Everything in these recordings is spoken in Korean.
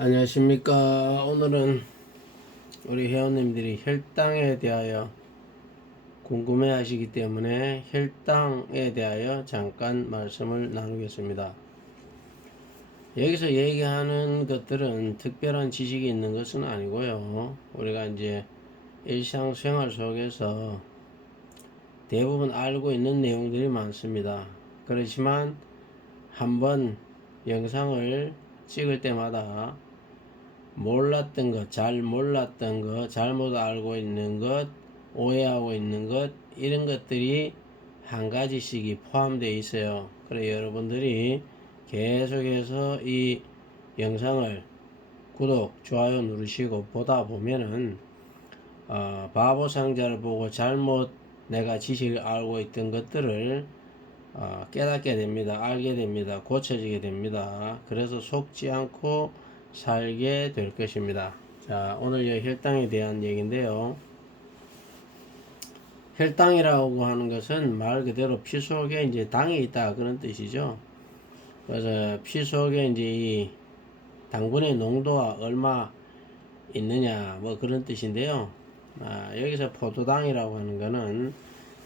안녕하십니까. 오늘은 우리 회원님들이 혈당에 대하여 궁금해 하시기 때문에 혈당에 대하여 잠깐 말씀을 나누겠습니다. 여기서 얘기하는 것들은 특별한 지식이 있는 것은 아니고요. 우리가 이제 일상생활 속에서 대부분 알고 있는 내용들이 많습니다. 그렇지만 한번 영상을 찍을 때마다 몰랐던 것, 잘 몰랐던 것, 잘못 알고 있는 것, 오해하고 있는 것, 이런 것들이 한 가지씩이 포함되어 있어요. 그래 여러분들이 계속해서 이 영상을 구독, 좋아요 누르시고 보다 보면은 바보 상자를 보고 잘못 내가 지식을 알고 있던 것들을 깨닫게 됩니다. 알게 됩니다. 고쳐지게 됩니다. 그래서 속지 않고 살게 될 것입니다. 자, 오늘 혈당에 대한 얘기인데요. 혈당이라고 하는 것은 말 그대로 피 속에 이제 당이 있다 그런 뜻이죠. 그래서 피 속에 이제 이 당분의 농도가 얼마 있느냐 뭐 그런 뜻인데요. 여기서 포도당이라고 하는 거는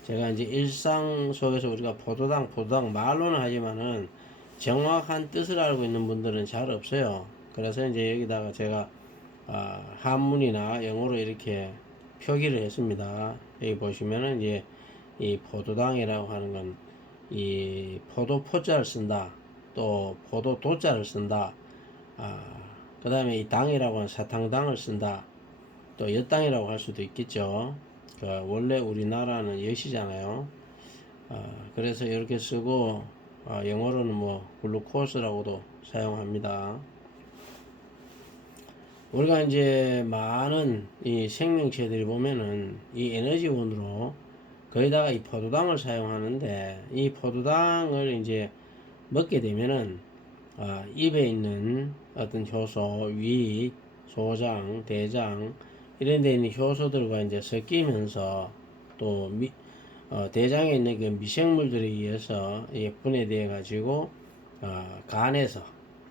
제가 이제 일상 속에서 우리가 포도당 말로는 하지만은 정확한 뜻을 알고 있는 분들은 잘 없어요. 그래서 이제 여기다가 제가 한문이나 영어로 이렇게 표기를 했습니다. 여기 보시면은 이제 이 포도당이라고 하는 건 이 포도 포자를 쓴다. 또 포도 도자를 쓴다. 그 다음에 이 당이라고 하는 사탕당을 쓴다. 또 엿당이라고 할 수도 있겠죠. 원래 우리나라는 엿이잖아요. 그래서 이렇게 쓰고 영어로는 뭐 글루코스라고도 사용합니다. 우리가 이제 많은 이 생명체들이 보면은 이 에너지원으로 거기다가 이 포도당을 사용하는데 이 포도당을 이제 먹게 되면은 입에 있는 어떤 효소, 위, 소장, 대장 이런 데 있는 효소들과 이제 섞이면서 또 대장에 있는 그 미생물들에 의해서 분해되어 가지고 간에서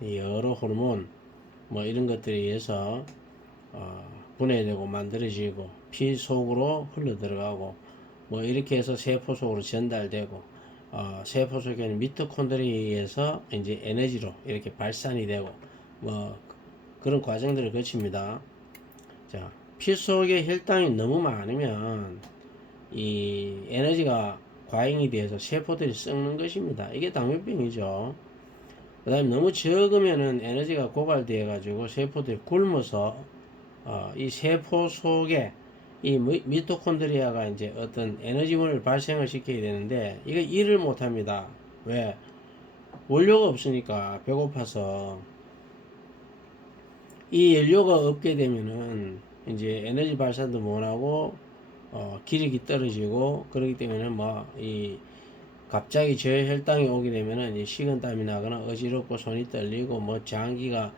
여러 호르몬 뭐 이런 것들에 의해서 분해되고 만들어지고 피 속으로 흘러 들어가고 뭐 이렇게 해서 세포 속으로 전달되고 세포 속에 있는 미토콘드리아에 의해서 이제 에너지로 이렇게 발산이 되고 뭐 그런 과정들을 거칩니다. 자, 피 속에 혈당이 너무 많으면 이 에너지가 과잉이 돼서 세포들이 썩는 것입니다. 이게 당뇨병이죠. 그 다음에 너무 적으면은 에너지가 고갈되어 가지고 세포들이 굶어서 이 세포 속에 이 미토콘드리아가 이제 어떤 에너지원을 발생을 시켜야 되는데 이거 일을 못합니다. 왜? 원료가 없으니까 배고파서 이 연료가 없게 되면은 이제 에너지 발산도 못하고 기력이 떨어지고 그렇기 때문에 뭐 이 갑자기 저혈당이 오게 되면은 이제 식은땀이 나거나 어지럽고 손이 떨리고 뭐 장기가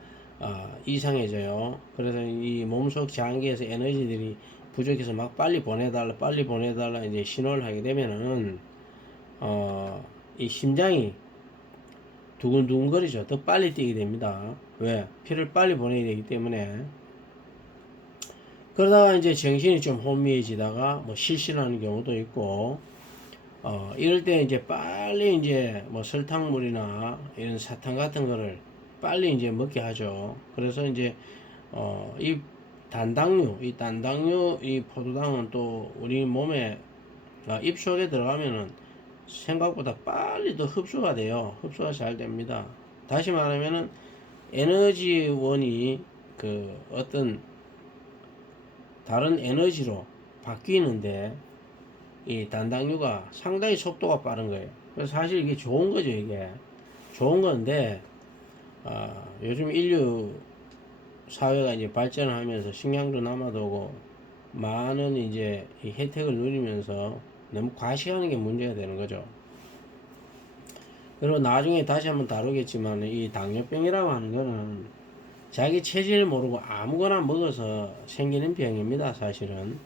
이상해져요. 그래서 이 몸속 장기에서 에너지들이 부족해서 막 빨리 보내달라 이제 신호를 하게 되면은 이 심장이 두근두근거리죠. 더 빨리 뛰게 됩니다. 왜? 피를 빨리 보내야 되기 때문에. 그러다가 이제 정신이 좀 혼미해지다가 뭐 실신하는 경우도 있고 이럴 때 이제 빨리 이제 뭐 설탕물이나 이런 사탕 같은 거를 빨리 이제 먹게 하죠. 그래서 이제 이 단당류, 이 포도당은 또 우리 몸에 입속에 들어가면은 생각보다 빨리 더 흡수가 돼요. 흡수가 잘 됩니다. 다시 말하면은 에너지원이 그 어떤 다른 에너지로 바뀌는데 이 단당류가 상당히 속도가 빠른 거예요. 그래서 사실 이게 좋은 거죠. 이게 좋은 건데 요즘 인류 사회가 이제 발전하면서 식량도 남아도고 많은 이제 이 혜택을 누리면서 너무 과시하는 게 문제가 되는 거죠. 그리고 나중에 다시 한번 다루겠지만 이 당뇨병이라고 하는 거는 자기 체질을 모르고 아무거나 먹어서 생기는 병입니다. 사실은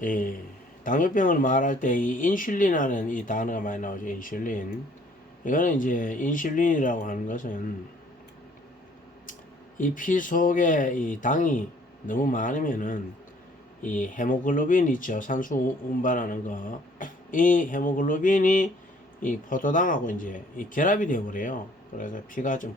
이 당뇨병을 말할 때 이 인슐린이라는 이 단어가 많이 나오죠. 인슐린. 이거는 이제 인슐린이라고 하는 것은 이 피 속에 이 당이 너무 많으면은 이 헤모글로빈 있죠. 산소 운반하는 거. 이 헤모글로빈이 이 포도당하고 이제 이 결합이 되어 버려요. 그래서 피가 좀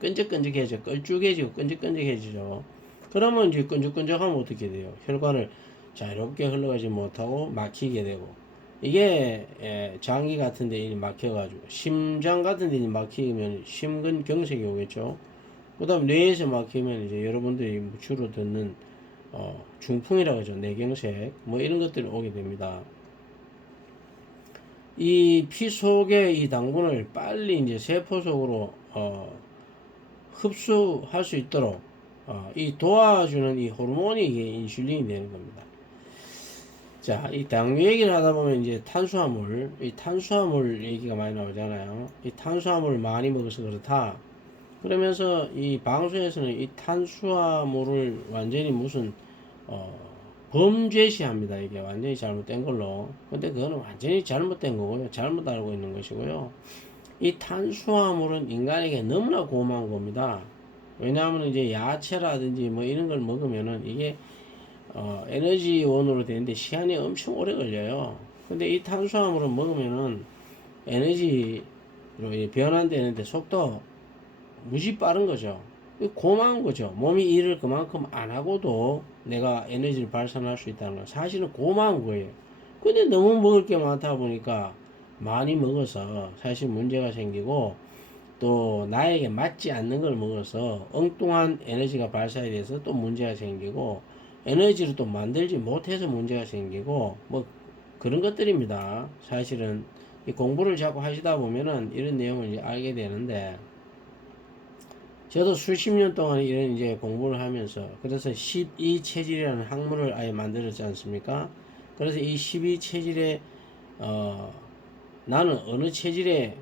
끈적끈적해져, 걸쭉해지고 끈적끈적해지죠. 그러면 이제 끈적끈적하면 어떻게 돼요? 혈관을 자유롭게 흘러가지 못하고 막히게 되고, 이게 장기 같은 데 막혀가지고 심장 같은 데 막히면 심근경색이 오겠죠. 그 다음 뇌에서 막히면 이제 여러분들이 주로 듣는 중풍이라고 하죠. 뇌경색 뭐 이런 것들이 오게 됩니다. 이 피 속에 이 당분을 빨리 이제 세포 속으로 흡수할 수 있도록 이 도와주는 이 호르몬이 이게 인슐린이 되는 겁니다. 자, 이 당뇨 얘기를 하다 보면 이제 이 탄수화물 얘기가 많이 나오잖아요. 이 탄수화물을 많이 먹어서 그렇다. 그러면서 이 방송에서는 이 탄수화물을 완전히 무슨 범죄시합니다. 이게 완전히 잘못된 걸로. 근데 그거는 완전히 잘못된 거고요. 잘못 알고 있는 것이고요. 이 탄수화물은 인간에게 너무나 고마운 겁니다. 왜냐하면 이제 야채라든지 뭐 이런 걸 먹으면은 이게 에너지원으로 되는데 시간이 엄청 오래 걸려요. 근데 이 탄수화물을 먹으면은 에너지로 변환되는데 속도 무지 빠른 거죠. 고마운 거죠. 몸이 일을 그만큼 안 하고도 내가 에너지를 발산할 수 있다는 건 사실은 고마운 거예요. 근데 너무 먹을 게 많다 보니까 많이 먹어서 사실 문제가 생기고, 또 나에게 맞지 않는 걸 먹어서 엉뚱한 에너지가 발산이 돼서 또 문제가 생기고, 에너지를 또 만들지 못해서 문제가 생기고, 뭐 그런 것들입니다. 사실은 이 공부를 자꾸 하시다 보면은 이런 내용을 이제 알게 되는데, 저도 수십 년 동안 이런 이제 공부를 하면서, 그래서 12체질이라는 학문을 아예 만들었지 않습니까? 그래서 이 12체질에 나는 어느 체질에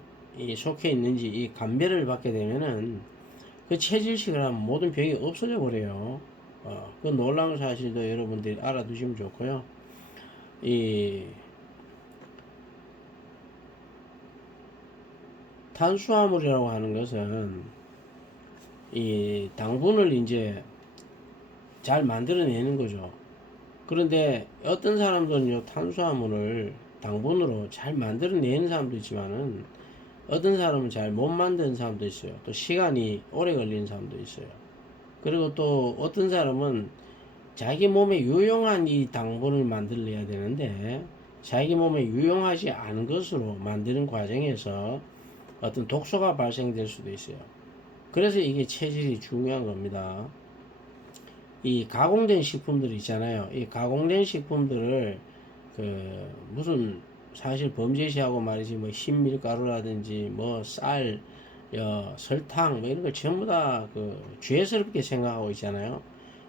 속해 있는지 이 감별을 받게 되면은 그 체질식을 하면 모든 병이 없어져 버려요. 그 놀라운 사실도 여러분들이 알아두시면 좋고요. 이 탄수화물이라고 하는 것은 이 당분을 이제 잘 만들어내는 거죠. 그런데 어떤 사람들은 요 탄수화물을 당분으로 잘 만들어내는 사람도 있지만은 어떤 사람은 잘 못 만드는 사람도 있어요. 또 시간이 오래 걸리는 사람도 있어요. 그리고 또 어떤 사람은 자기 몸에 유용한 이 당분을 만들어야 되는데 자기 몸에 유용하지 않은 것으로 만드는 과정에서 어떤 독소가 발생될 수도 있어요. 그래서 이게 체질이 중요한 겁니다. 이 가공된 식품들 있잖아요. 이 가공된 식품들을 무슨 사실 범죄시하고 말이지, 뭐 흰밀가루라든지 뭐 쌀, 설탕 뭐 이런 걸 전부 다 죄스럽게 생각하고 있잖아요.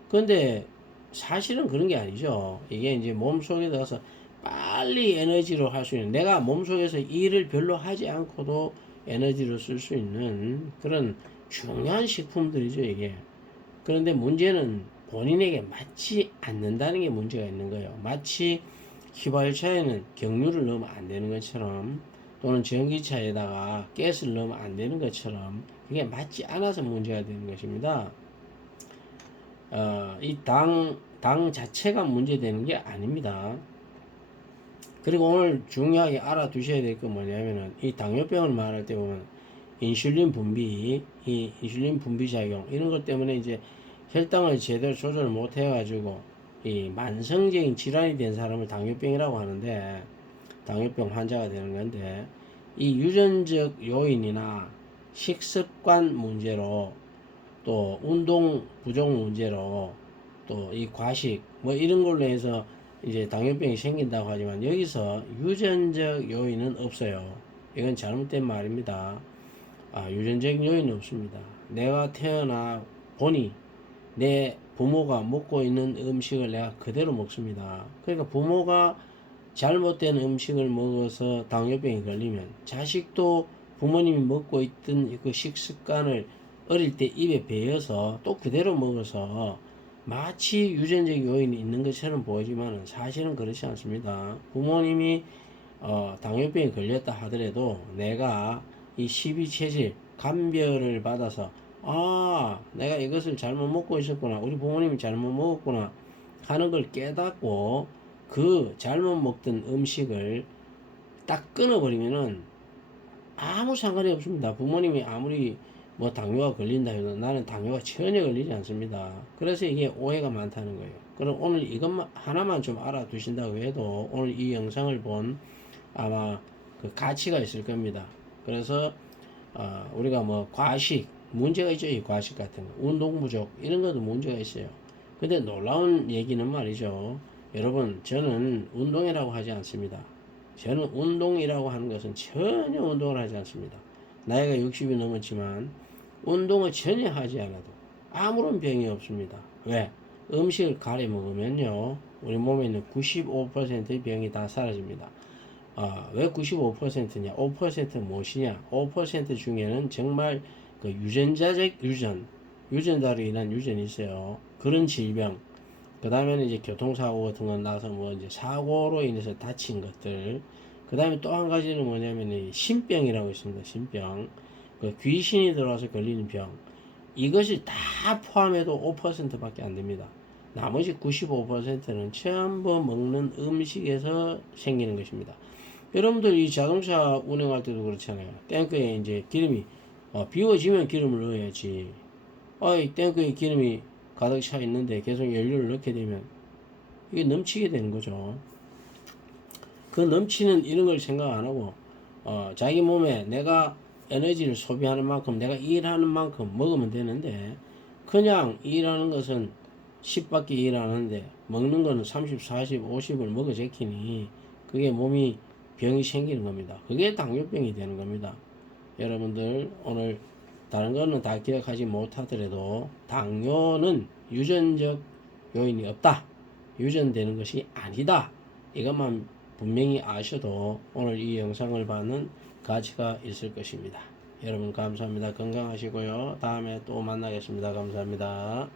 근데 사실은 그런 게 아니죠. 이게 이제 몸속에 들어가서 빨리 에너지로 할 수 있는, 내가 몸속에서 일을 별로 하지 않고도 에너지로 쓸 수 있는 그런 중요한 식품들이죠, 이게. 그런데 문제는 본인에게 맞지 않는다는 게 문제가 있는 거예요. 마치 휘발유차에는 경유를 넣으면 안 되는 것처럼, 또는 전기차에다가 가스를 넣으면 안 되는 것처럼, 그게 맞지 않아서 문제가 되는 것입니다. 이 당 자체가 문제되는 게 아닙니다. 그리고 오늘 중요하게 알아두셔야 될 건 뭐냐면은, 이 당뇨병을 말할 때 보면 인슐린 분비, 이 인슐린 분비 작용, 이런 것 때문에 이제 혈당을 제대로 조절 못 해가지고 이 만성적인 질환이 된 사람을 당뇨병이라고 하는데, 당뇨병 환자가 되는 건데, 이 유전적 요인이나 식습관 문제로, 또 운동 부족 문제로, 또 이 과식 뭐 이런 걸로 해서 이제 당뇨병이 생긴다고 하지만, 여기서 유전적 요인은 없어요. 이건 잘못된 말입니다. 유전적 요인은 없습니다. 내가 태어나 보니 내 부모가 먹고 있는 음식을 내가 그대로 먹습니다. 그러니까 부모가 잘못된 음식을 먹어서 당뇨병이 걸리면, 자식도 부모님이 먹고 있던 그 식습관을 어릴 때 입에 배어서 또 그대로 먹어서 마치 유전적 요인이 있는 것처럼 보이지만 사실은 그렇지 않습니다. 부모님이 당뇨병에 걸렸다 하더라도 내가 이 12체질 감별을 받아서 내가 이것을 잘못 먹고 있었구나. 우리 부모님이 잘못 먹었구나. 하는 걸 깨닫고 그 잘못 먹던 음식을 딱 끊어버리면은 아무 상관이 없습니다. 부모님이 아무리 뭐 당뇨가 걸린다 해도 나는 당뇨가 전혀 걸리지 않습니다. 그래서 이게 오해가 많다는 거예요. 그럼 오늘 이것만 하나만 좀 알아두신다고 해도 오늘 이 영상을 본 아마 그 가치가 있을 겁니다. 그래서 우리가 뭐 과식 문제가 있죠. 이 과식 같은 거 운동 부족 이런 것도 문제가 있어요. 근데 놀라운 얘기는 말이죠. 여러분 저는 운동이라고 하지 않습니다. 저는 운동이라고 하는 것은 전혀 운동을 하지 않습니다. 나이가 60이 넘었지만 운동을 전혀 하지 않아도 아무런 병이 없습니다. 왜? 음식을 가려 먹으면요 우리 몸에 있는 95%의 병이 다 사라집니다. 왜 95%냐? 5%는 무엇이냐? 5% 중에는 정말 그 유전자적 유전자로 인한 유전이 있어요. 그런 질병, 그 다음에는 이제 교통사고 같은 거 나서 뭐 이제 사고로 인해서 다친 것들, 그 다음에 또 한 가지는 뭐냐면 신병이라고 있습니다. 신병. 그 귀신이 들어와서 걸리는 병. 이것이 다 포함해도 5%밖에 안 됩니다. 나머지 95%는 전부 먹는 음식에서 생기는 것입니다. 여러분들 이 자동차 운행할 때도 그렇잖아요. 탱크에 이제 기름이 비워지면 기름을 넣어야지. 이 탱크에 기름이 가득 차 있는데 계속 연료를 넣게 되면 이게 넘치게 되는 거죠. 그 넘치는 이런 걸 생각 안 하고 자기 몸에 내가 에너지를 소비하는 만큼 내가 일하는 만큼 먹으면 되는데 그냥 일하는 것은 10밖에 일 안 하는데 먹는 거는 30, 40, 50을 먹어 제끼니 그게 몸이 병이 생기는 겁니다. 그게 당뇨병이 되는 겁니다. 여러분들 오늘 다른 거는 다 기억하지 못하더라도 당뇨는 유전적 요인이 없다. 유전되는 것이 아니다. 이것만 분명히 아셔도 오늘 이 영상을 받는 가치가 있을 것입니다. 여러분 감사합니다. 건강하시고요. 다음에 또 만나겠습니다. 감사합니다.